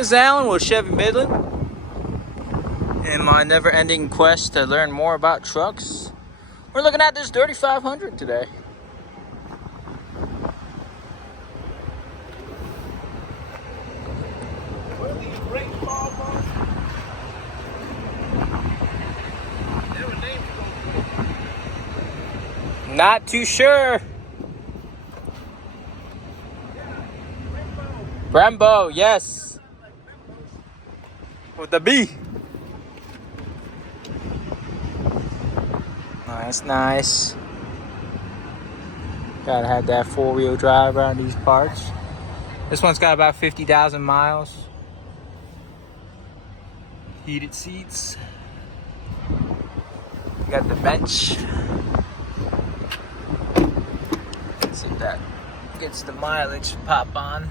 This is Alan with Chevy Midland. In my never-ending quest to learn more about trucks, we're looking at this 3500 today. What are these great small ones? They were named for Not too sure. Brembo, yes. With the B. Nice, nice. Gotta have that four-wheel drive around these parts. This one's got about 50,000 miles. Heated seats. You got the bench. Let's see if that gets the mileage pop on.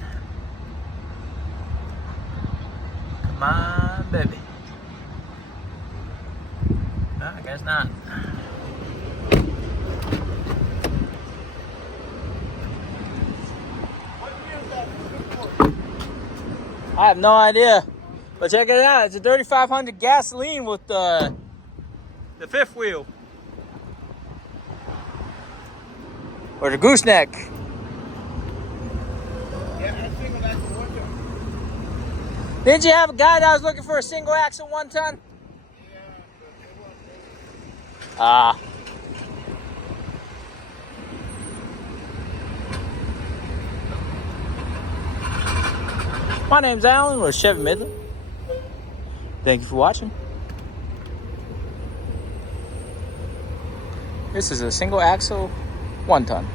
Come on, baby. No, I guess not. I have no idea, but check it out. It's a 3500 gasoline with the fifth wheel, or the gooseneck. Yeah, I think that's the one. Didn't you have a guy that was looking for a single axle 1 ton? Yeah, but they wasn't. Ah. My name's Alan. We're Chevy Midland. Thank you for watching. This is a single axle 1 ton.